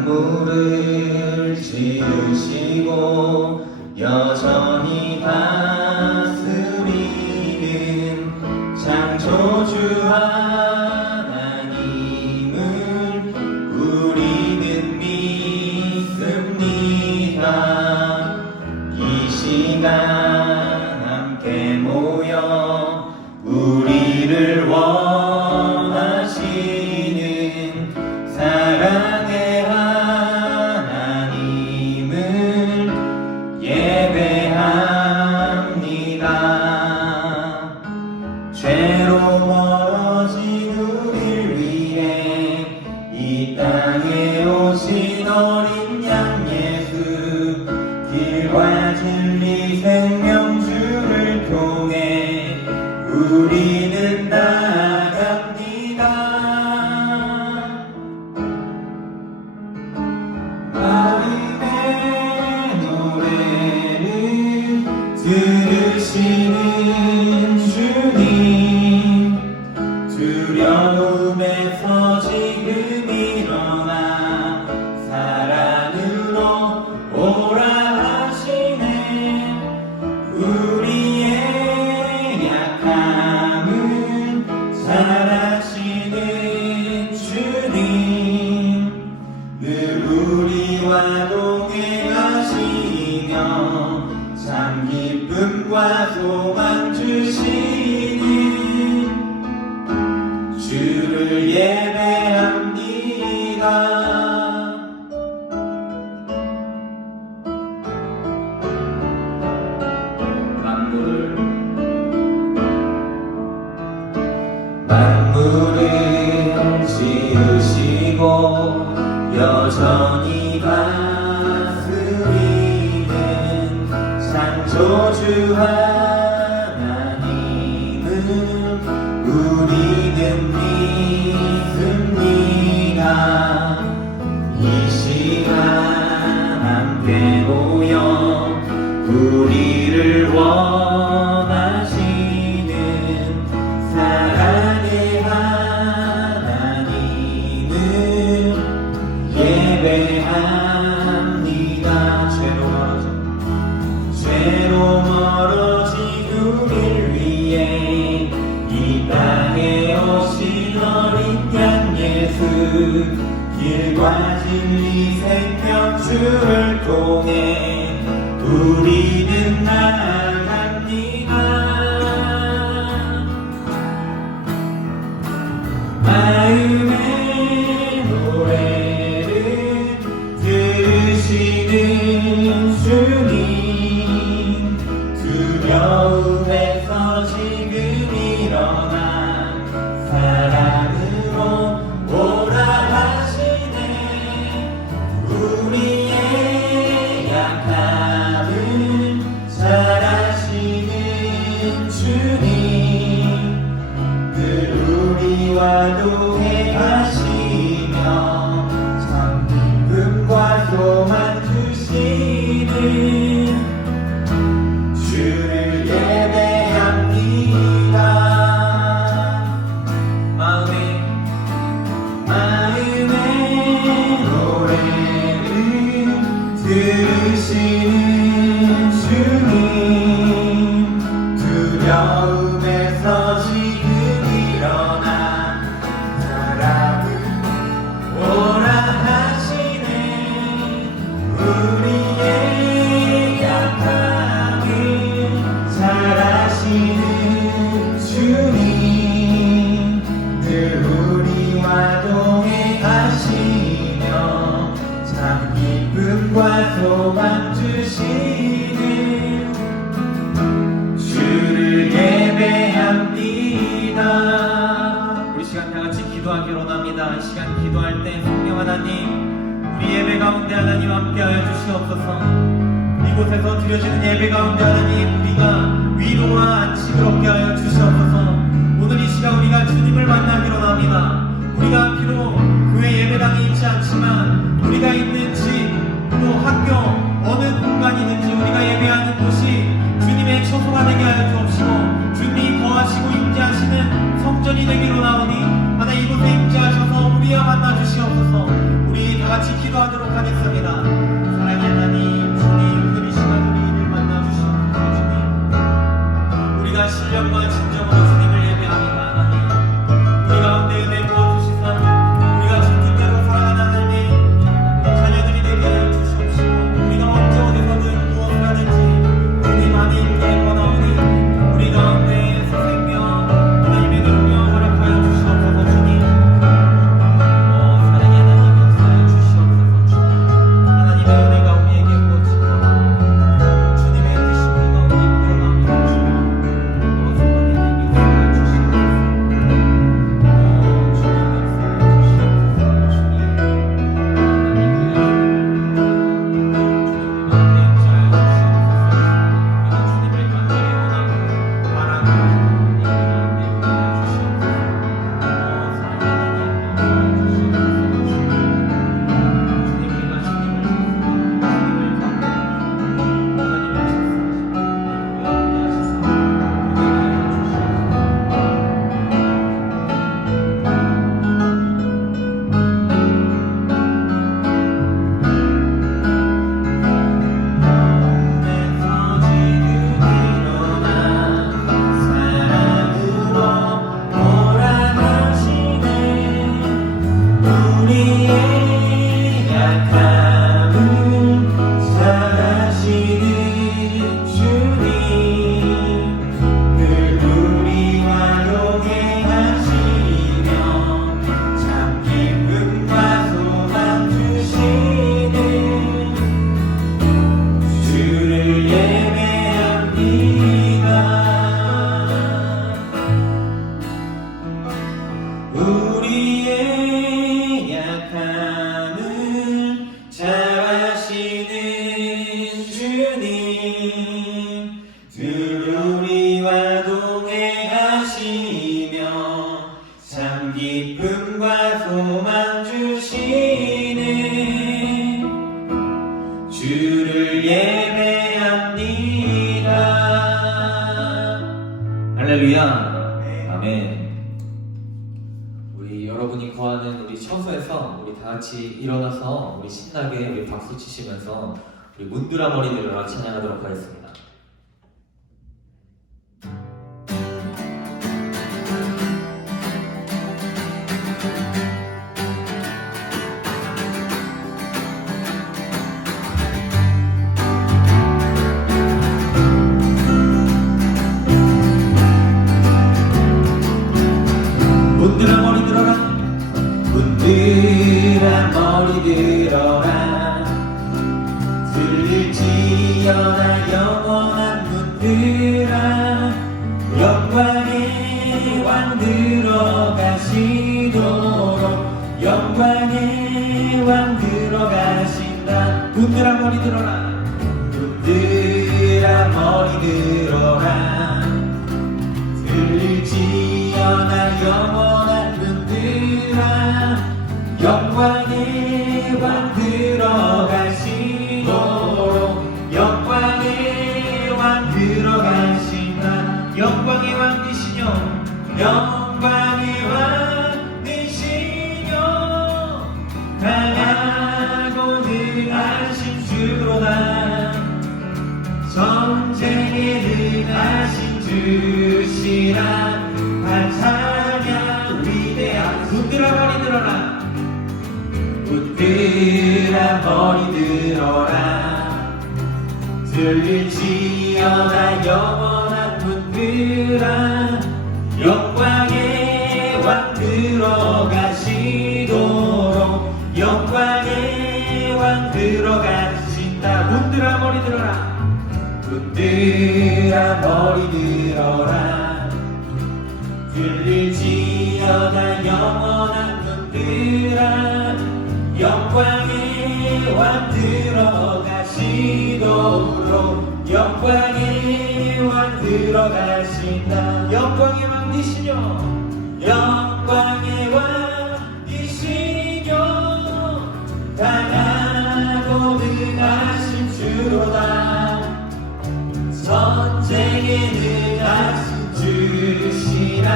만물을 지으시고 여전히 다스리는 창조주 하나님을 우리는 믿습니다. 이 시간 함께 모여 우리를 원하시는 사랑의 하나님을 예배합니다. 죄로 멀어진 우리를 위해 이 땅에 오신 어린 양 예수, 길과 진리 생명주를 통해 우리는 나아갑니다. 마음의 노래를 들으시는 주님, 두려움에서 지금 일어나 사랑으로 오라 하시네. 우리의 약함을 잘하시는 주님, 늘 우리와 동행하시며 참 기쁨과 소망 주시는 주를 예배합니다. 만물을 지으시고 여전히 다스리는 창조주 하나님을 우리는 믿습니다. 이 시간 함께 모여 우리를 원하시는 사랑의 하나님을 예배합니다. 죄로 멀어진 우리를 위해 이 땅에 오신 어린 양 예수, 길과 진리 생명주를 통해 우리는 나아갑니다. 마음의 노래를 들으시는 주님, 두려움에서 지금 일어나 사랑으로 오라 하시네. 우리의 약함을 잘하시는 주님, 늘 우리와 동행하시며 참 기쁨과 소망 주시는 주를 예배합니다. 마음의 노래를 들으시는 주님, 두려움에서 지금 일어나 사랑을 오라 하시네. 우리의 약함을 잘하시는 주님, 늘 우리와 동행하시며 참 기쁨과 소망 주시는 주를 예배합니다. 우리 시간 다같이 기도하기로 합니다. 이 시간 기도할 때 성령 하나님, 우리 예배 가운데 하나님 함께하여 주시옵소서. 이곳에서 드려지는 예배 가운데 하나님, 우리가 위로와 안식을 얻게 하여 주시옵소서. 오늘 이 시간 우리가 주님을 만나기로 합니다. 우리가 비록 교회 예배당에 있지 않지만 우리가 있는 집, 또 학교, 어느 공간이든지 우리가 예배하는 곳이 주님의 처소가 되게 하여 주옵시고, 주님이 거하시고 임재하시는 성전이 되기로 나오니 하나 이곳에 임재하셔서 우리와 만나 주시옵소서. 우리 다같이 기도하도록 우리의 약함을 잘 아시는 주님, 늘 우리와 동행하시며 참 기쁨과 소망 주시는 주를 예배합니다. 우리의 약함을 잘 아시는 주님, 늘 우리와 동행하시며 참 기쁨과 소망 주시는 주를 예배합니다. 할렐루야. 아멘. 우리 여러분이 거하는 우리 처소에서 우리 다 같이 일어나서 우리 신나게 우리 박수 치시면서 우리 문드라 머리들을 찬양하도록 하겠습니다. 문드라 머리 들어라, 문드라 머리 들어라. 들릴지어다 영원한 문드라. 영광의 왕 들어가시도록 영광의 왕 들어가신다. 문드라 머리 들어라, 문드라 머리 들어라. 들릴지어다 영원한 문드라. 영광의 왕 들어가시도록 영광의 왕 들어가신다. 영광의 왕 되시뇨, 영광의 왕 되시뇨. 강하고 능하신 주로다. 전쟁에 능하신 주시라. 찬양 위대한 문드라 머리 들어라, 문드라 머리 들어라. 들릴지어다 영원한 문드라. 영광의 왕 들어가시도록 영광의 왕 들어가신다. 문드라 머리 들어라, 문드라 머리 들어라. 들릴지어다 영원한 문드라. 영광의 왕 들어가시도록 영광의 왕 들어가신다. 영광의 왕 되시뇨, 영광의 왕 되시뇨. 강하고 능하신 주로다. 전쟁에 능하신 주시라.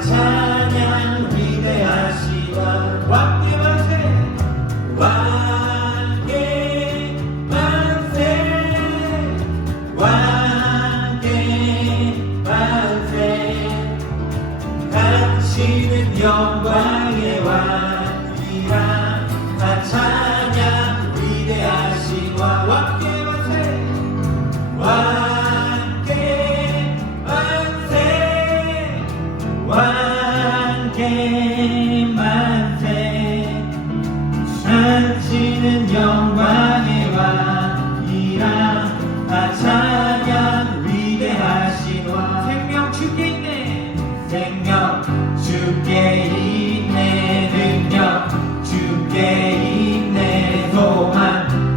찬양 위대하시다. 왕께 만세, 왕께 만세, 왕께 만세. 당신은 영광의 왕이라. 찬양 위대하신 왕. 왕께 만세, 왕께 만세, 왕께 만세. 당신은 영광의 왕이라. 찬양 위대하신 왕. 생명 주께 있네, 생명 주께 있네. 능력 주께 있네. 소망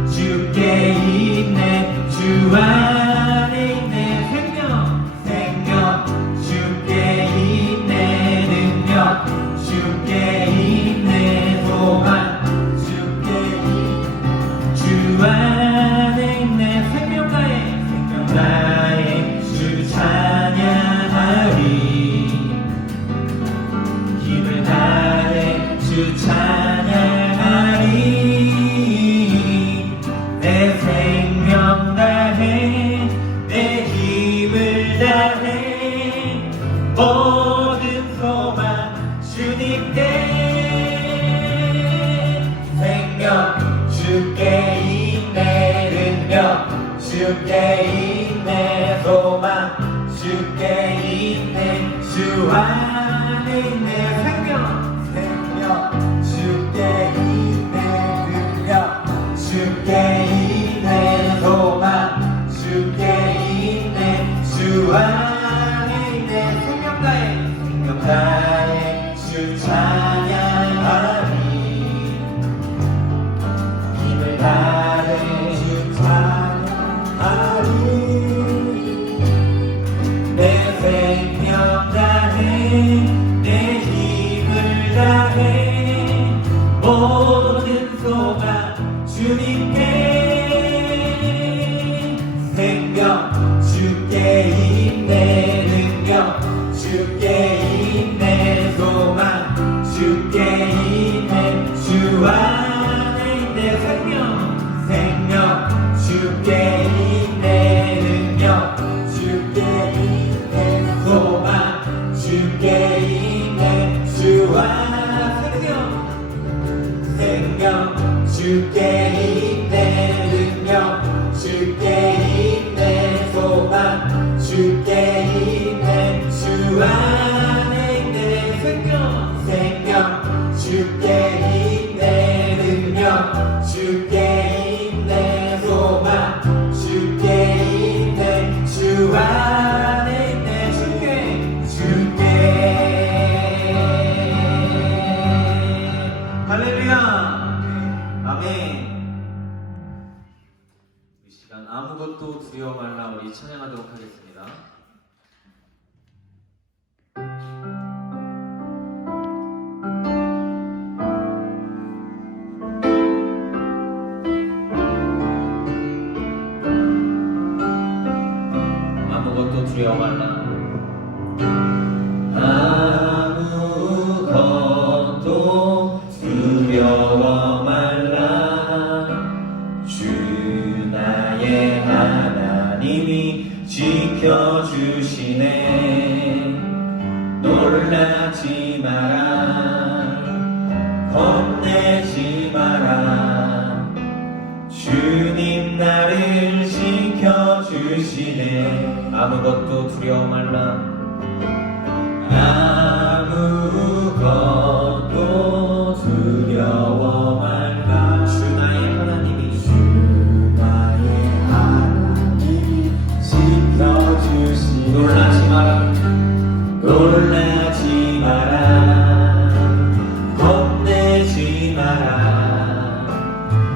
주께 있네. 주 안에 있네. 생명 주께 있네. 능력 주께 있네. 소망 주께 있네. 주 안에 있네. 생명 나의 주 찬양하리. 힘을 다해 주 찬양하리. 모든 소망 주님께 생명 주께 있네 능력 주께 있네 소망 주께 있네 주 안에 있네 생명 주께 있네 능력 주께 있네 소망 주께 있네 주 안에 생명 주께 있네 능력 주께 있네 소망 주께 있네 주 안에 있네 생명 주께 있네 능력 주께 있네 소망 주께 있네 주 안에 있네 주께 할렐루야 아멘. 이 시간 아무것도 두려워 말라 우리 찬양하도록 하겠습니다. 아무것도 두려워 말라 아무것도 두려워 말라 주 나의 하나님이 지켜주시네 놀라지 마라 겁내지 마라 주님 나를 지켜주시네 아무것도 두려워 말라 아무것도 두려워 말라 주 나의 하나님이 지켜주시네 놀라지 마라 놀라지 마라 겁내지 마라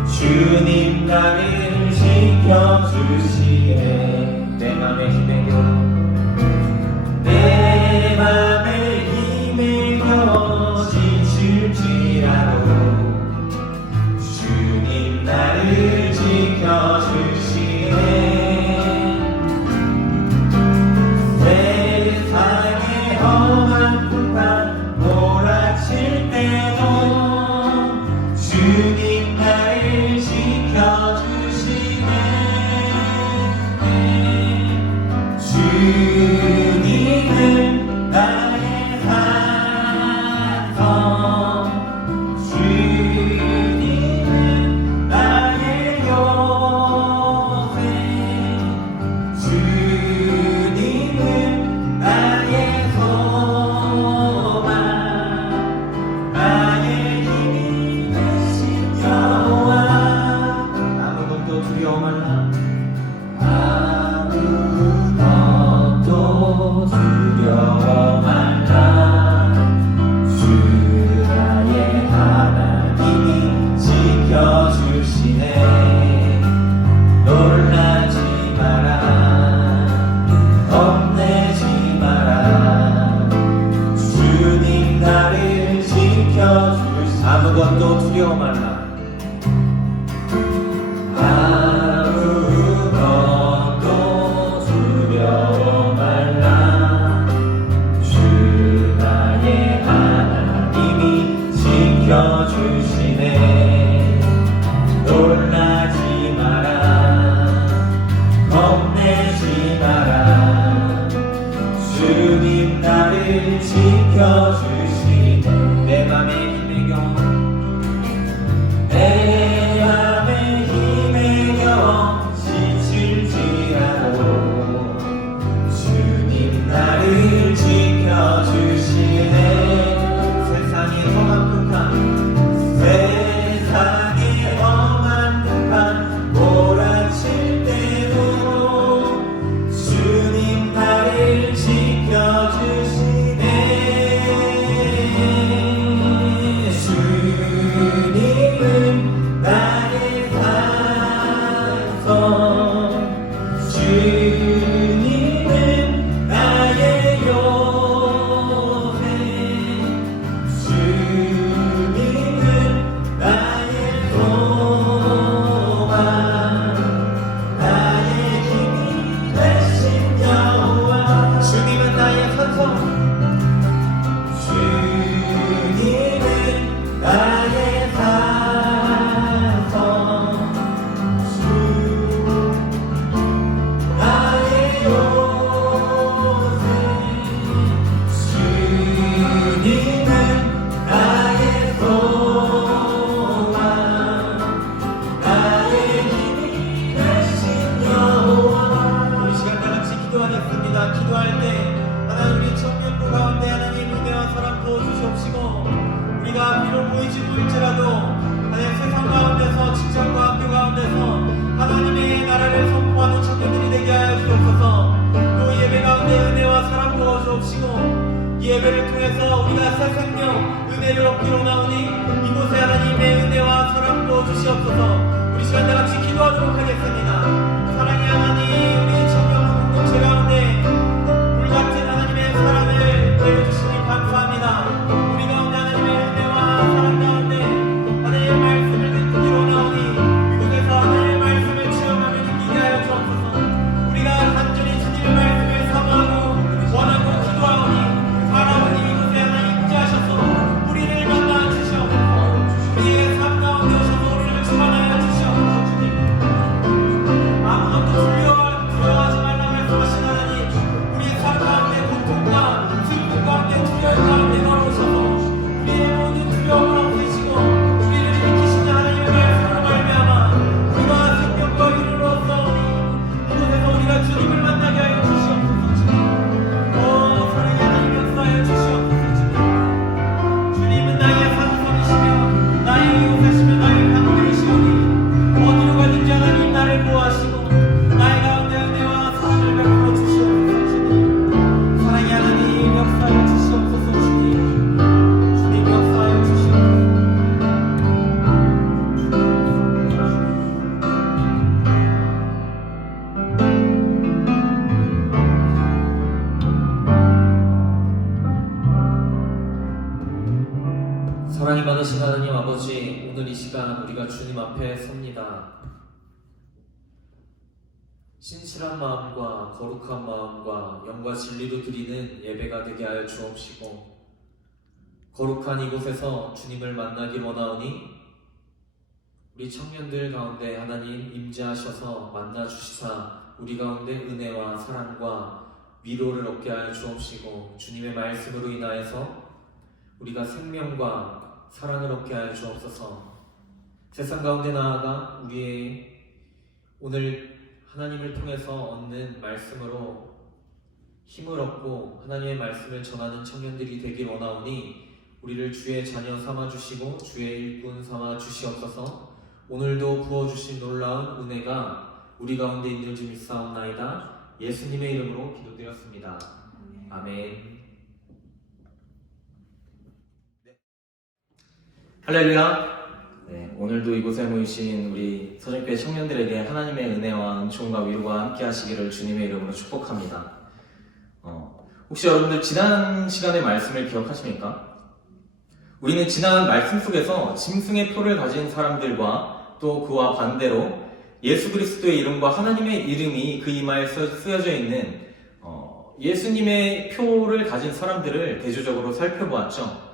주님 나를 지켜주시네 내 맘에 힘내겨 내 맘에 힘내겨 지칠지라도 주님 나를 지켜주시네 세상의 험한 풍파 몰아칠 때도 주님 나를 지켜주시네 주님은 나의 산성 주님은 나의 요새 주님은 나의 소망 나의 힘이 되신 여호와 아무것도 두려워 말라 아무것도 두려워 말라 주 나의 하나님이 지켜주시네 놀라지 마라 겁내지 마라 주님 나를 지켜주시네 아무것도 두려워 말라 아무것도 두려워 말라 주 나의 하나님이 지켜주시네 놀라지 마라 겁내지 마라 주님 나를 지켜주시네 내 맘에 힘내겨 내 맘에 힘내겨 지칠지라도 주님 나를 지켜주시네 세상의 험한 풍파 세상의 험한 풍파 몰아칠 때도 주님 나를 지켜주시네 뒤집을지라도 하나님 세상 가운데서 직장과 학교 가운데서 하나님의 나라를 선포하는 청년들이 되게 하여 주옵소서. 또 예배 가운데 은혜와 사랑 부어 주옵시고 예배를 통해서 우리가 새 생명 은혜를 얻기로 나오니 이곳에 하나님의 은혜와 사랑 부어 주시옵소서. 우리 시간 다 같이 기도하도록 하겠습니다. 사랑의 하나님, 우리 청년 공동체 가운데 불같은 하나님의 사랑을 내려주시니 감사합니다. 우리 가운데 하나님의 은혜와 사랑 가운데 하나님의 말씀을 듣기로 나오니 이곳에서 하나님의 말씀을 체험하며 느끼게 하여 주옵소서. 우리가 간절히 주님의 말씀을 사모하고 원하고 기도하오니 바라오니 이곳에 하나님 임재하셔서 우리를 만나 주시옵소서. 우리의 삶 가운데 오셔서 우리를 충만하여 주시옵소서. 주님, 아무것도 두려워하지 말라 말씀하신 하나님, 우리의 삶 가운데 고통과 슬픔 가운데 두려움 가운데 걸어오셔서 우리의 모든 두려움을 없애시고 우리를 일으키시는 하나님의 말씀으로 말미암아 우리가 생명과 위로를 얻사오니 이곳에서 우리가 주님을 만나게 하여 주시옵소서. 주님, 사랑의 하나님 역사하여 주시옵소서. 주님, 주님은 나의 산성이시며 나의 요새시며 나의 강물이시오니 어디로 가든지 하나님 나를 보호하시고 나의 가운데 은혜와 사랑을 베풀어 주시옵소서. 주님, 사랑의 하나님 역사하여 주시옵소서. 주님 역사하여 주시옵소서. 사랑이 많으신 하나님 아버지, 오늘 이 시간 우리가 주님 앞에 섭니다. 신실한 마음과 거룩한 마음과 영과 진리로 드리는 예배가 되게 하여 주옵시고 거룩한 이곳에서 주님을 하나님 원하오니 우리 청년들 가운데 하나님 임재하셔서 만나 주시사 우리 가운데 은혜와 사랑과 위로를 얻게 하여 주옵시고 주님의 말씀으로 인하여서 우리가 생명과 사랑을 얻게 하여 주옵소서. 세상 가운데 나아가 우리의 오늘 하나님을 통해서 얻는 말씀으로 힘을 얻고 하나님의 말씀을 전하는 청년들이 되길 원하오니 우리를 주의 자녀 삼아주시고 주의 일꾼 삼아 주시옵소서. 오늘도 부어주신 놀라운 은혜가 우리 가운데 있는 줄 믿사옵나이다. 예수님의 이름으로 기도드렸습니다. 아멘. 할렐루야. 네, 오늘도 이곳에 모이신 우리 서정교회 청년들에게 하나님의 은혜와 은총과 위로가 함께 하시기를 주님의 이름으로 축복합니다. 혹시 여러분들 지난 시간의 말씀을 기억하십니까? 우리는 지난 말씀 속에서 짐승의 표를 가진 사람들과 또 그와 반대로 예수 그리스도의 이름과 하나님의 이름이 그 이마에 쓰여져 있는 예수님의 표를 가진 사람들을 대조적으로 살펴보았죠.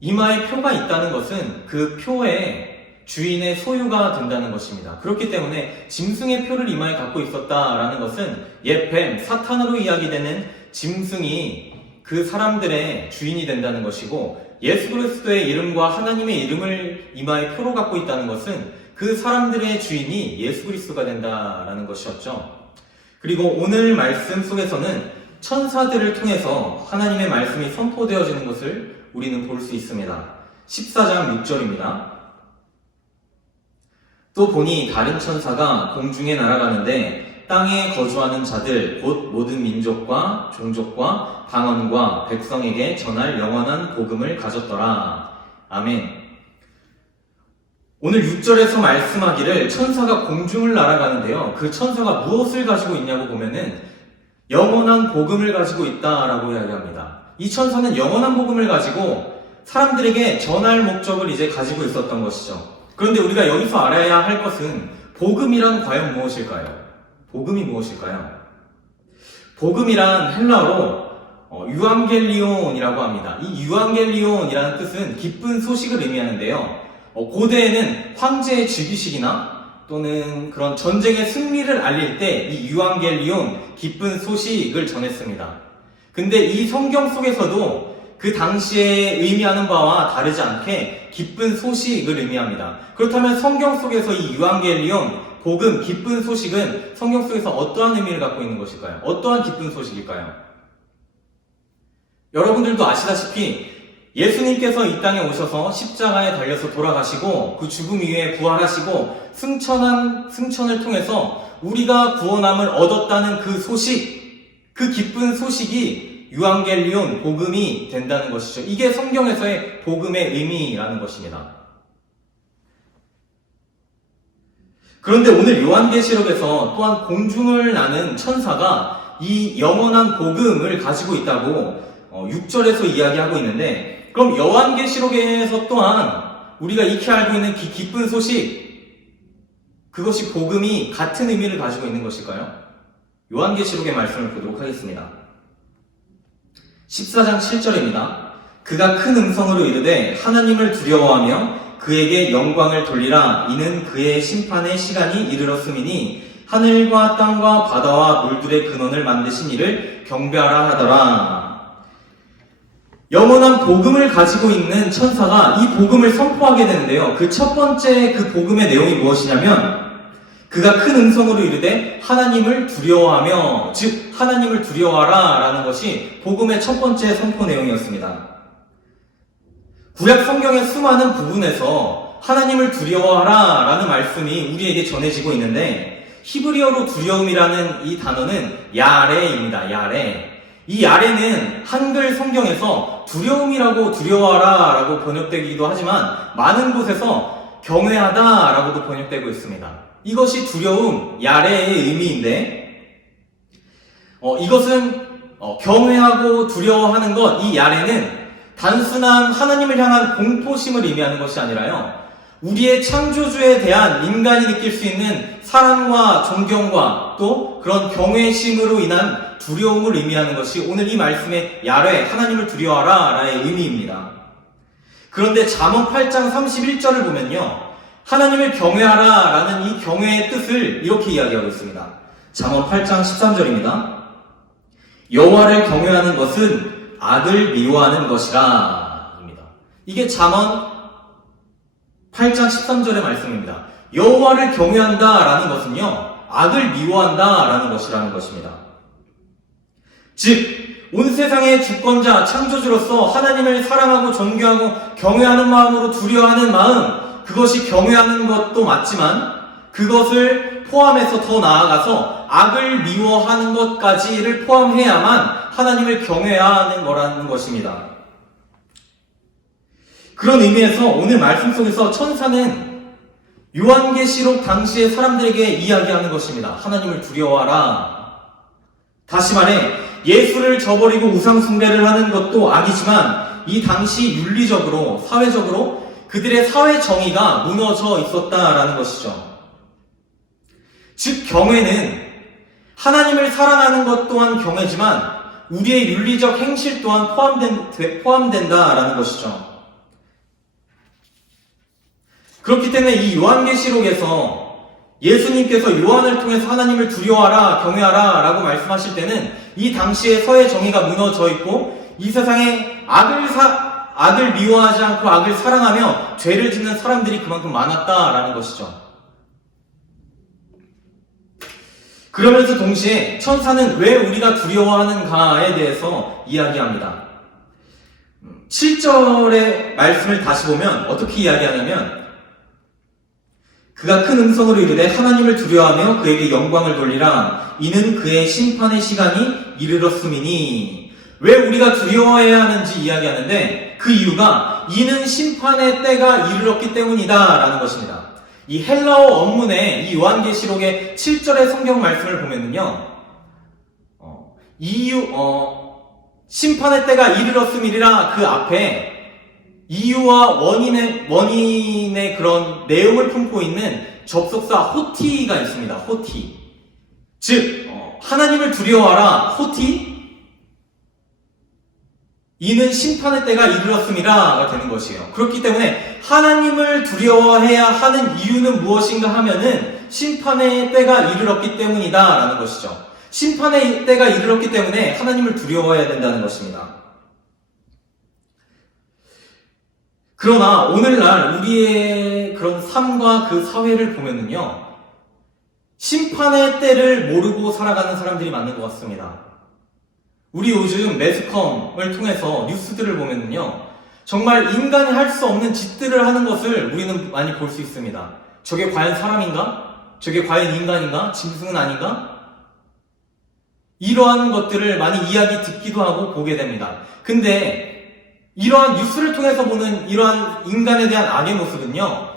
이마에 표가 있다는 것은 그 표의 주인의 소유가 된다는 것입니다. 그렇기 때문에 짐승의 표를 이마에 갖고 있었다라는 것은 옛 뱀, 사탄으로 이야기되는 짐승이 그 사람들의 주인이 된다는 것이고 예수 그리스도의 이름과 하나님의 이름을 이마에 표로 갖고 있다는 것은 그 사람들의 주인이 예수 그리스도가 된다라는 것이었죠. 그리고 오늘 말씀 속에서는 천사들을 통해서 하나님의 말씀이 선포되어지는 것을 우리는 볼 수 있습니다. 14장 6절입니다. 또 보니 다른 천사가 공중에 날아가는데 땅에 거주하는 자들 곧 모든 민족과 종족과 방언과 백성에게 전할 영원한 복음을 가졌더라. 아멘. 오늘 6절에서 말씀하기를 천사가 공중을 날아가는데요. 그 천사가 무엇을 가지고 있냐고 보면은 영원한 복음을 가지고 있다라고 이야기합니다. 이 천사는 영원한 복음을 가지고 사람들에게 전할 목적을 이제 가지고 있었던 것이죠. 그런데 우리가 여기서 알아야 할 것은 복음이란 과연 무엇일까요? 복음이 무엇일까요? 복음이란 헬라어로 유앙겔리온이라고 합니다. 이 유앙겔리온이라는 뜻은 기쁜 소식을 의미하는데요. 고대에는 황제의 즉위식이나 또는 그런 전쟁의 승리를 알릴 때 이 유앙겔리온 기쁜 소식을 전했습니다. 근데 이 성경 속에서도 그 당시에 의미하는 바와 다르지 않게 기쁜 소식을 의미합니다. 그렇다면 성경 속에서 이 유앙겔리온, 복음, 기쁜 소식은 성경 속에서 어떠한 의미를 갖고 있는 것일까요? 어떠한 기쁜 소식일까요? 여러분들도 아시다시피 예수님께서 이 땅에 오셔서 십자가에 달려서 돌아가시고 그 죽음 이후에 부활하시고 승천을 통해서 우리가 구원함을 얻었다는 그 소식, 그 기쁜 소식이 유앙겔리온 복음이 된다는 것이죠. 이게 성경에서의 복음의 의미라는 것입니다. 그런데 오늘 요한계시록에서 또한 공중을 나는 천사가 이 영원한 복음을 가지고 있다고 6절에서 이야기하고 있는데, 그럼 요한계시록에서 또한 우리가 익히 알고 있는 기쁜 소식, 그것이 복음이 같은 의미를 가지고 있는 것일까요? 요한계시록의 말씀을 보도록 하겠습니다. 14장 7절입니다. 그가 큰 음성으로 이르되 하나님을 두려워하며 그에게 영광을 돌리라. 이는 그의 심판의 시간이 이르렀음이니 하늘과 땅과 바다와 물들의 근원을 만드신 이를 경배하라 하더라. 영원한 복음을 가지고 있는 천사가 이 복음을 선포하게 되는데요. 그 첫 번째 그 복음의 내용이 무엇이냐면, 그가 큰 음성으로 이르되 하나님을 두려워하며, 즉 하나님을 두려워하라 라는 것이 복음의 첫 번째 선포 내용이었습니다. 구약 성경의 수많은 부분에서 하나님을 두려워하라 라는 말씀이 우리에게 전해지고 있는데, 히브리어로 두려움이라는 이 단어는 야레입니다. 야레. 이 야레는 한글 성경에서 두려움이라고 두려워하라 라고 번역되기도 하지만 많은 곳에서 경외하다 라고도 번역되고 있습니다. 이것이 두려움, 야레의 의미인데, 이것은 경외하고 두려워하는 것, 이 야레는 단순한 하나님을 향한 공포심을 의미하는 것이 아니라요, 우리의 창조주에 대한 인간이 느낄 수 있는 사랑과 존경과 또 그런 경외심으로 인한 두려움을 의미하는 것이 오늘 이 말씀의 야레, 하나님을 두려워하라 라의 의미입니다. 그런데 잠언 8장 31절을 보면요, 하나님을 경외하라 라는 이 경외의 뜻을 이렇게 이야기하고 있습니다. 잠언 8장 13절입니다. 여호와를 경외하는 것은 악을 미워하는 것이라 입니다. 이게 잠언 8장 13절의 말씀입니다. 여호와를 경외한다 라는 것은요, 악을 미워한다 라는 것이라는 것입니다. 즉, 온 세상의 주권자, 창조주로서 하나님을 사랑하고 존경하고 경외하는 마음으로 두려워하는 마음, 그것이 경외하는 것도 맞지만 그것을 포함해서 더 나아가서 악을 미워하는 것까지를 포함해야만 하나님을 경외하는 거라는 것입니다. 그런 의미에서 오늘 말씀 속에서 천사는 요한계시록 당시의 사람들에게 이야기하는 것입니다. 하나님을 두려워하라. 다시 말해 예수를 저버리고 우상 숭배를 하는 것도 악이지만 이 당시 윤리적으로, 사회적으로 그들의 사회 정의가 무너져 있었다라는 것이죠. 즉 경외는 하나님을 사랑하는 것 또한 경외지만 우리의 윤리적 행실 또한 포함된다라는 것이죠. 그렇기 때문에 이 요한계시록에서 예수님께서 요한을 통해서 하나님을 두려워하라, 경외하라 라고 말씀하실 때는 이 당시의 사회 정의가 무너져 있고 이 세상에 악을 미워하지 않고 악을 사랑하며 죄를 짓는 사람들이 그만큼 많았다라는 것이죠. 그러면서 동시에 천사는 왜 우리가 두려워하는가에 대해서 이야기합니다. 7절의 말씀을 다시 보면 어떻게 이야기하냐면, 그가 큰 음성으로 이르되 하나님을 두려워하며 그에게 영광을 돌리라. 이는 그의 심판의 시간이 이르렀음이니. 왜 우리가 두려워해야 하는지 이야기하는데 그 이유가 이는 심판의 때가 이르렀기 때문이다 라는 것입니다. 이 헬라어 원문의 이 요한계시록의 7절의 성경 말씀을 보면은요, 심판의 때가 이르렀음이라 그 앞에 이유와 원인의 그런 내용을 품고 있는 접속사 호티가 있습니다. 호티. 즉, 하나님을 두려워하라. 호티. 이는 심판의 때가 이르렀음이라가 되는 것이에요. 그렇기 때문에 하나님을 두려워해야 하는 이유는 무엇인가 하면은 심판의 때가 이르렀기 때문이다 라는 것이죠. 심판의 때가 이르렀기 때문에 하나님을 두려워해야 된다는 것입니다. 그러나 오늘날 우리의 그런 삶과 그 사회를 보면은요, 심판의 때를 모르고 살아가는 사람들이 많은 것 같습니다. 우리 요즘 매스컴을 통해서 뉴스들을 보면은요, 정말 인간이 할 수 없는 짓들을 하는 것을 우리는 많이 볼 수 있습니다. 저게 과연 사람인가? 저게 과연 인간인가? 짐승은 아닌가? 이러한 것들을 많이 이야기 듣기도 하고 보게 됩니다. 근데 이러한 뉴스를 통해서 보는 이러한 인간에 대한 악의 모습은요,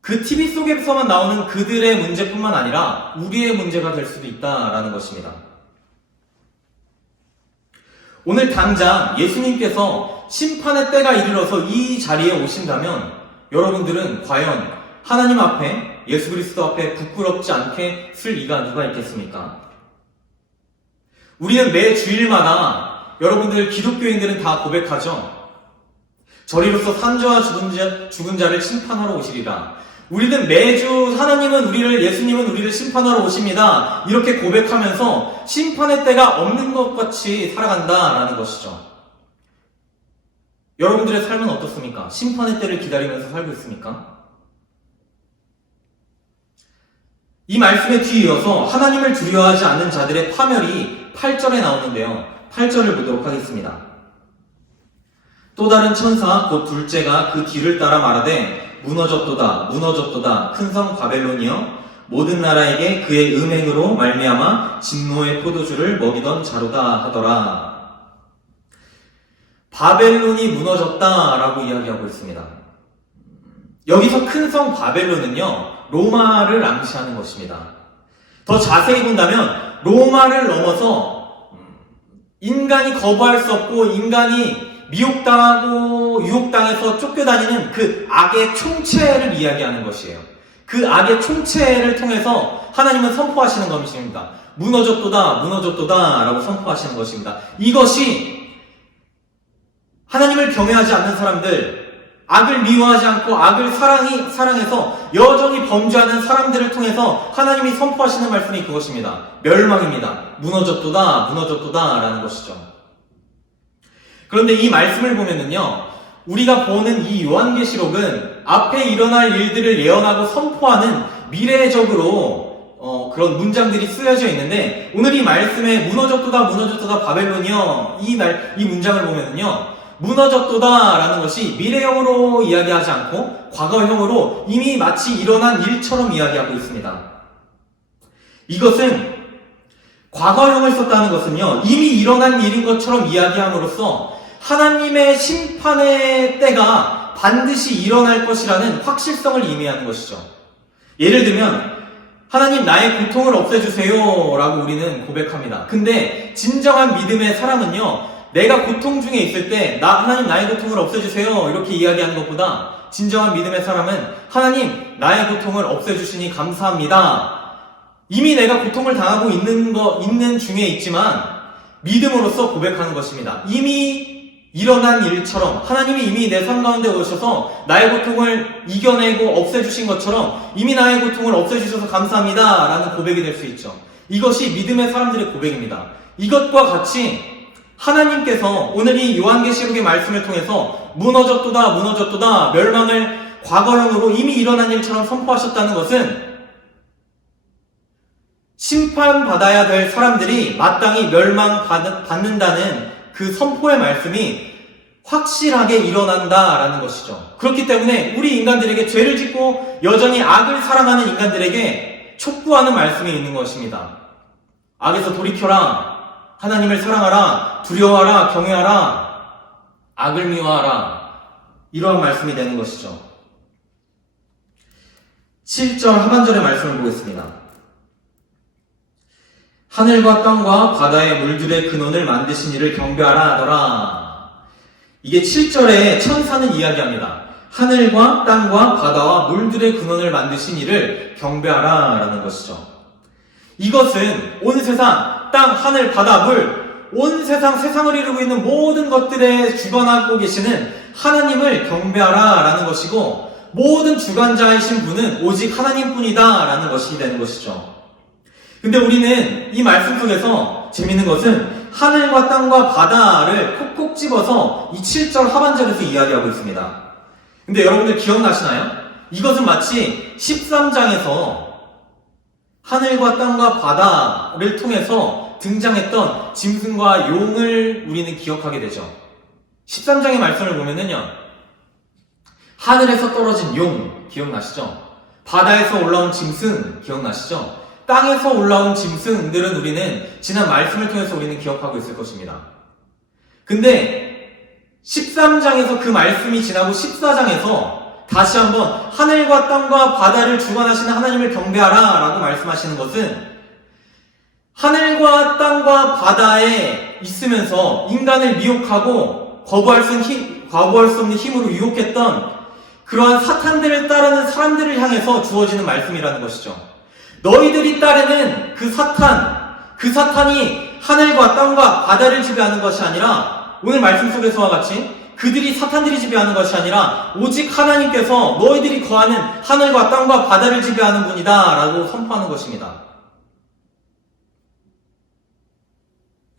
그 TV 속에서만 나오는 그들의 문제뿐만 아니라 우리의 문제가 될 수도 있다라는 것입니다. 오늘 당장 예수님께서 심판의 때가 이르러서 이 자리에 오신다면 여러분들은 과연 하나님 앞에, 예수 그리스도 앞에 부끄럽지 않게 쓸 이가 누가 있겠습니까? 우리는 매 주일마다 여러분들 기독교인들은 다 고백하죠. 저리로서 산자와 죽은 자를 심판하러 오시리라. 우리는 매주 하나님은 우리를, 예수님은 우리를 심판하러 오십니다. 이렇게 고백하면서 심판의 때가 없는 것 같이 살아간다라는 것이죠. 여러분들의 삶은 어떻습니까? 심판의 때를 기다리면서 살고 있습니까? 이 말씀에 뒤이어서 하나님을 두려워하지 않는 자들의 파멸이 8절에 나오는데요. 8절을 보도록 하겠습니다. 또 다른 천사 곧 둘째가 그 뒤를 따라 말하되 무너졌도다 무너졌도다 큰 성 바벨론이여 모든 나라에게 그의 음행으로 말미암아 진노의 포도주를 먹이던 자로다 하더라. 바벨론이 무너졌다라고 이야기하고 있습니다. 여기서 큰 성 바벨론은요, 로마를 암시하는 것입니다. 더 자세히 본다면 로마를 넘어서 인간이 거부할 수 없고 인간이 미혹당하고 유혹당해서 쫓겨다니는 그 악의 총체를 이야기하는 것이에요. 그 악의 총체를 통해서 하나님은 선포하시는 것입니다. 무너졌도다 무너졌도다 라고 선포하시는 것입니다. 이것이 하나님을 경외하지 않는 사람들, 악을 미워하지 않고 악을 사랑해서 여전히 범죄하는 사람들을 통해서 하나님이 선포하시는 말씀이 그것입니다. 멸망입니다. 무너졌도다 무너졌도다 라는 것이죠. 그런데 이 말씀을 보면은요, 우리가 보는 이 요한계시록은 앞에 일어날 일들을 예언하고 선포하는 미래적으로 그런 문장들이 쓰여져 있는데, 오늘 이 말씀에 무너졌도다 무너졌도다 바벨론이여 이 문장을 보면은요, 무너졌도다 라는 것이 미래형으로 이야기하지 않고 과거형으로 이미 마치 일어난 일처럼 이야기하고 있습니다. 이것은 과거형을 썼다는 것은요, 이미 일어난 일인 것처럼 이야기함으로써 하나님의 심판의 때가 반드시 일어날 것이라는 확실성을 의미하는 것이죠. 예를 들면 하나님 나의 고통을 없애주세요 라고 우리는 고백합니다. 근데 진정한 믿음의 사람은요, 내가 고통 중에 있을 때 하나님 나의 고통을 없애주세요 이렇게 이야기하는 것보다 진정한 믿음의 사람은 하나님 나의 고통을 없애주시니 감사합니다. 이미 내가 고통을 당하고 있는 중에 있지만 믿음으로써 고백하는 것입니다. 이미 일어난 일처럼 하나님이 이미 내 삶 가운데 오셔서 나의 고통을 이겨내고 없애주신 것처럼 이미 나의 고통을 없애주셔서 감사합니다 라는 고백이 될 수 있죠. 이것이 믿음의 사람들의 고백입니다. 이것과 같이 하나님께서 오늘 이 요한계시록의 말씀을 통해서 무너졌도다 무너졌도다 멸망을 과거형으로 이미 일어난 일처럼 선포하셨다는 것은 심판받아야 될 사람들이 마땅히 멸망받는다는 그 선포의 말씀이 확실하게 일어난다라는 것이죠. 그렇기 때문에 우리 인간들에게 죄를 짓고 여전히 악을 사랑하는 인간들에게 촉구하는 말씀이 있는 것입니다. 악에서 돌이켜라. 하나님을 사랑하라. 두려워하라. 경외하라. 악을 미워하라. 이러한 말씀이 되는 것이죠. 7절 하반절의 말씀을 보겠습니다. 하늘과 땅과 바다의 물들의 근원을 만드신 이를 경배하라 하더라. 이게 7절에 천사는 이야기합니다. 하늘과 땅과 바다와 물들의 근원을 만드신 이를 경배하라 라는 것이죠. 이것은 온 세상, 땅, 하늘, 바다, 물, 온 세상을 이루고 있는 모든 것들에 주관하고 계시는 하나님을 경배하라 라는 것이고, 모든 주관자이신 분은 오직 하나님뿐이다 라는 것이 되는 것이죠. 근데 우리는 이 말씀 속에서 재밌는 것은 하늘과 땅과 바다를 콕콕 집어서 이 7절 하반절에서 이야기하고 있습니다. 근데 여러분들 기억나시나요? 이것은 마치 13장에서 하늘과 땅과 바다를 통해서 등장했던 짐승과 용을 우리는 기억하게 되죠. 13장의 말씀을 보면은요, 하늘에서 떨어진 용 기억나시죠? 바다에서 올라온 짐승 기억나시죠? 땅에서 올라온 짐승들은 우리는 지난 말씀을 통해서 우리는 기억하고 있을 것입니다. 근데 13장에서 그 말씀이 지나고 14장에서 다시 한번 하늘과 땅과 바다를 주관하시는 하나님을 경배하라 라고 말씀하시는 것은 하늘과 땅과 바다에 있으면서 인간을 미혹하고 거부할 수 없는 힘으로 유혹했던 그러한 사탄들을 따르는 사람들을 향해서 주어지는 말씀이라는 것이죠. 너희들이 따르는 그 사탄이 하늘과 땅과 바다를 지배하는 것이 아니라, 오늘 말씀 속에서와 같이 사탄들이 지배하는 것이 아니라 오직 하나님께서 너희들이 거하는 하늘과 땅과 바다를 지배하는 분이다 라고 선포하는 것입니다.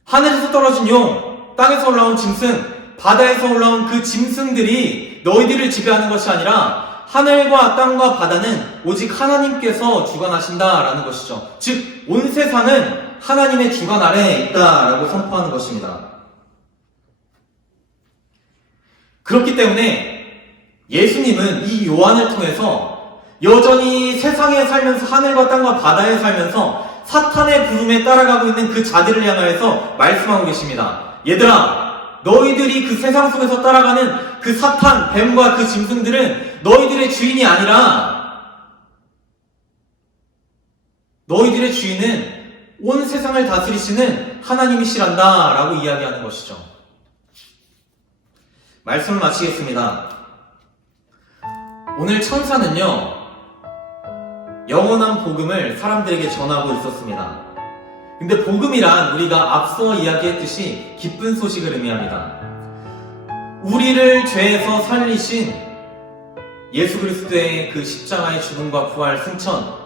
하늘에서 떨어진 용, 땅에서 올라온 짐승, 바다에서 올라온 그 짐승들이 너희들을 지배하는 것이 아니라 하늘과 땅과 바다는 오직 하나님께서 주관하신다라는 것이죠. 즉, 온 세상은 하나님의 주관 아래에 있다라고 선포하는 것입니다. 그렇기 때문에 예수님은 이 요한을 통해서 여전히 세상에 살면서 하늘과 땅과 바다에 살면서 사탄의 부름에 따라가고 있는 그 자들을 향하여서 말씀하고 계십니다. 얘들아, 너희들이 그 세상 속에서 따라가는 그 사탄, 뱀과 그 짐승들은 너희들의 주인이 아니라 너희들의 주인은 온 세상을 다스리시는 하나님이시란다 라고 이야기하는 것이죠. 말씀을 마치겠습니다. 오늘 천사는요, 영원한 복음을 사람들에게 전하고 있었습니다. 근데 복음이란 우리가 앞서 이야기했듯이 기쁜 소식을 의미합니다. 우리를 죄에서 살리신 예수 그리스도의 그 십자가의 죽음과 부활, 승천,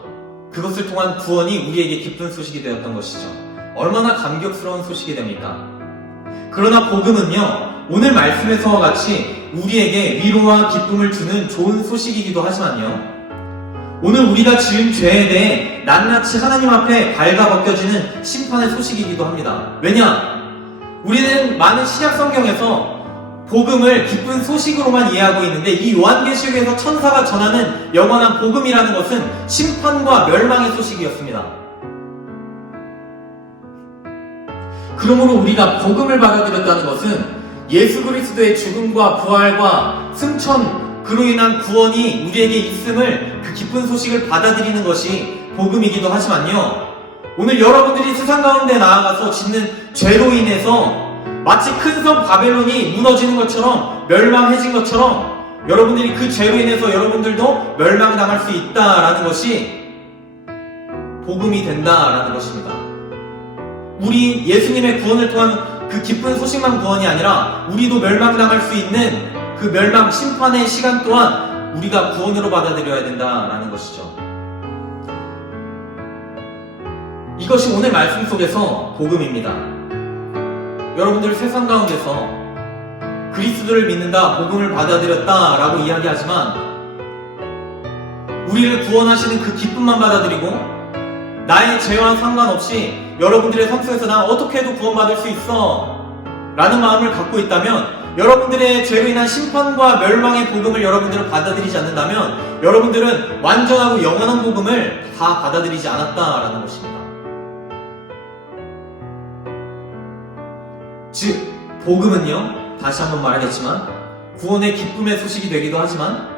그것을 통한 구원이 우리에게 기쁜 소식이 되었던 것이죠. 얼마나 감격스러운 소식이 됩니까? 그러나 복음은요, 오늘 말씀에서와 같이 우리에게 위로와 기쁨을 주는 좋은 소식이기도 하지만요, 오늘 우리가 지은 죄에 대해 낱낱이 하나님 앞에 발가벗겨지는 심판의 소식이기도 합니다. 왜냐? 우리는 많은 신약 성경에서 복음을 기쁜 소식으로만 이해하고 있는데, 이 요한계시록에서 천사가 전하는 영원한 복음이라는 것은 심판과 멸망의 소식이었습니다. 그러므로 우리가 복음을 받아들였다는 것은 예수 그리스도의 죽음과 부활과 승천, 그로 인한 구원이 우리에게 있음을, 그 기쁜 소식을 받아들이는 것이 복음이기도 하지만요, 오늘 여러분들이 세상 가운데 나아가서 짓는 죄로 인해서 마치 큰 성 바벨론이 무너지는 것처럼, 멸망해진 것처럼 여러분들이 그 죄로 인해서 여러분들도 멸망당할 수 있다라는 것이 복음이 된다라는 것입니다. 우리 예수님의 구원을 통한 그 기쁜 소식만 구원이 아니라 우리도 멸망당할 수 있는 그 멸망 심판의 시간 또한 우리가 구원으로 받아들여야 된다라는 것이죠. 이것이 오늘 말씀 속에서 복음입니다. 여러분들 세상 가운데서 그리스도를 믿는다, 복음을 받아들였다라고 이야기하지만 우리를 구원하시는 그 기쁨만 받아들이고 나의 죄와 상관없이 여러분들의 삶 속에서 나 어떻게 해도 구원받을 수 있어 라는 마음을 갖고 있다면, 여러분들의 죄로 인한 심판과 멸망의 복음을 여러분들은 받아들이지 않는다면 여러분들은 완전하고 영원한 복음을 다 받아들이지 않았다라는 것입니다. 즉, 복음은요, 다시 한번 말하겠지만 구원의 기쁨의 소식이 되기도 하지만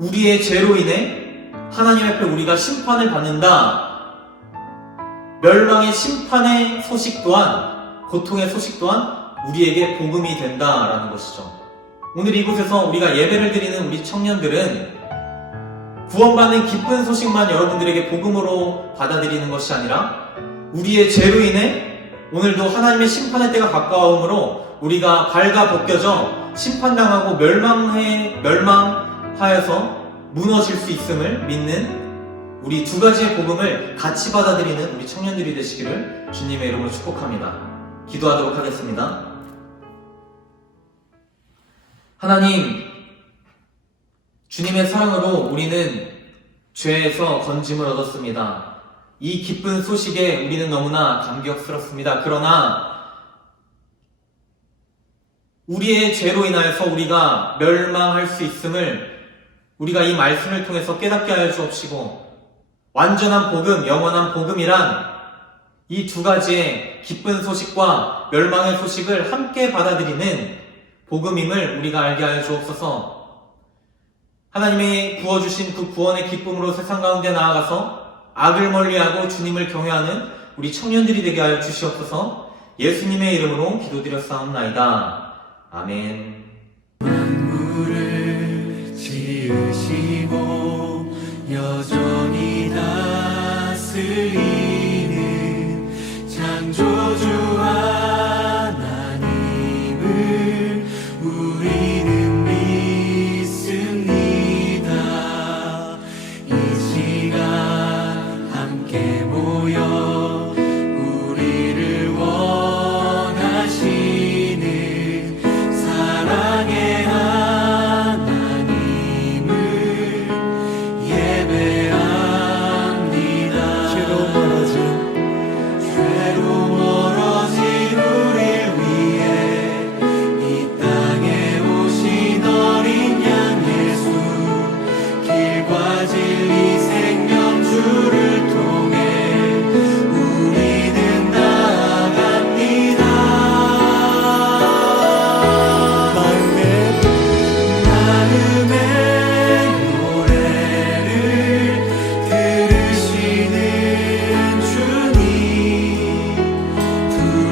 우리의 죄로 인해 하나님 앞에 우리가 심판을 받는다, 멸망의 심판의 소식 또한, 고통의 소식 또한 우리에게 복음이 된다라는 것이죠. 오늘 이곳에서 우리가 예배를 드리는 우리 청년들은 구원받는 기쁜 소식만 여러분들에게 복음으로 받아들이는 것이 아니라 우리의 죄로 인해 오늘도 하나님의 심판의 때가 가까움으로 우리가 발가벗겨져 심판당하고 멸망하여서 무너질 수 있음을 믿는 우리 두 가지의 복음을 같이 받아들이는 우리 청년들이 되시기를 주님의 이름으로 축복합니다. 기도하도록 하겠습니다. 하나님, 주님의 사랑으로 우리는 죄에서 건짐을 얻었습니다. 이 기쁜 소식에 우리는 너무나 감격스럽습니다. 그러나 우리의 죄로 인하여서 우리가 멸망할 수 있음을 우리가 이 말씀을 통해서 깨닫게 하여 주옵시고, 완전한 복음, 영원한 복음이란 이 두 가지의 기쁜 소식과 멸망의 소식을 함께 받아들이는 복음임을 우리가 알게 하여 주옵소서. 하나님이 부어주신 그 구원의 기쁨으로 세상 가운데 나아가서 악을 멀리하고 주님을 경외하는 우리 청년들이 되게 하여 주시옵소서. 예수님의 이름으로 기도드렸사옵나이다. 아멘. 만물을 지으시고 여전히 다스리는 창조주 하나님을 우리는 믿습니다. 이 시간 함께 모여 우리를 원하시는 사랑의 하나님을 예배합니다. 죄로 멀어진 우릴 위해 이 땅에 오신 어린 양 예수, 길과 진리 생명 주를 통해 우리는 나아갑니다. 마음의 노래를 들으시는 주님,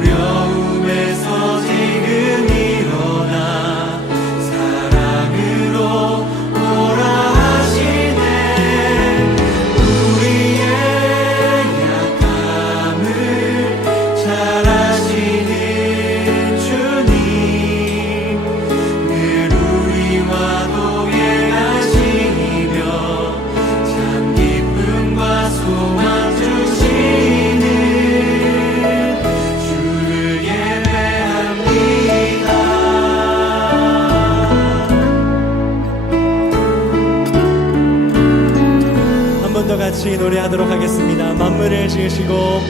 두려움에서 지금 일어나 사랑으로 오라 하시네. 우리의 약함을 잘 아시는 주님, 늘 우리와 동행하시며 참 기쁨과 소망 주시는 주를 예배합니다. 한 번 더 같이 노래하도록 하겠습니다. 만물을 지으시고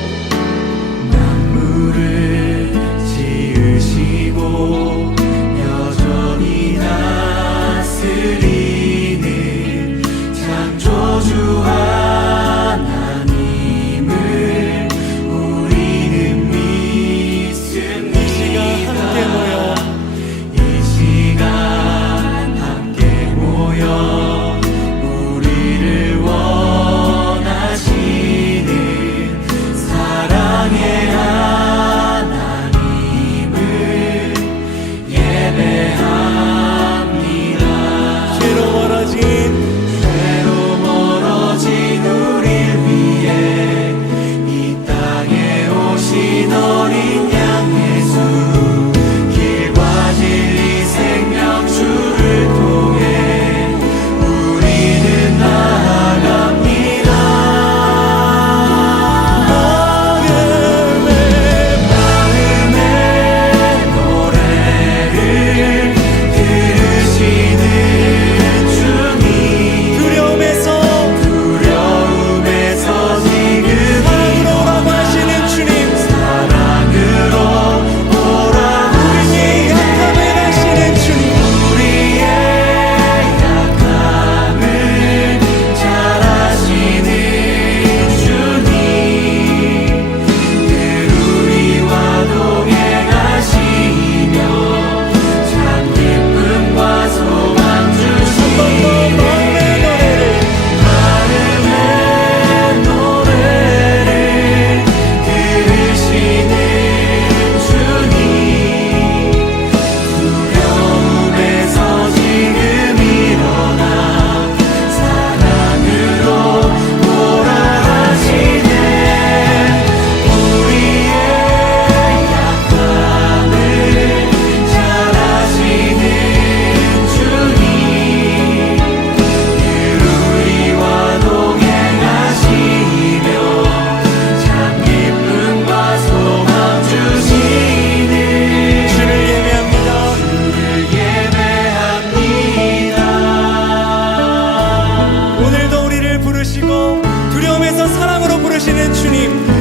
만물을 지으시고 여전히 다스리는 창조주 하나님을 우리는 믿습니다. 이 시간 함께 모여 우리를 원하시는 사랑의 하나님을 예배합니다. 죄로 멀어진 우릴 위해 이 땅에 오신 어린 양 예수, 길과 진리 생명 주를 통해 우리는 나아갑니다. 마음의 노래를 들으시는 주님, 두려움에서 지금 사랑으로라고 하시는 주님, 사랑으로 오라 우리의 약함을 아시는 주님, 우리의 약함을 잘 아시는 주님, 늘 우리와 동행하시며 참 기쁨과 소망 주시는 마음의 노래를 들으시는 주님, 두려움에서 지금 일어나 사랑으로 오라 하시네. 우리의 약함을 잘 아시는 주님, 늘 우리와 동행하시며 참 기쁨과 소망 주시는 주를 예배합니다. 오늘도 우리를 부르시고 두려움에서 사랑으로 부르시는 주님,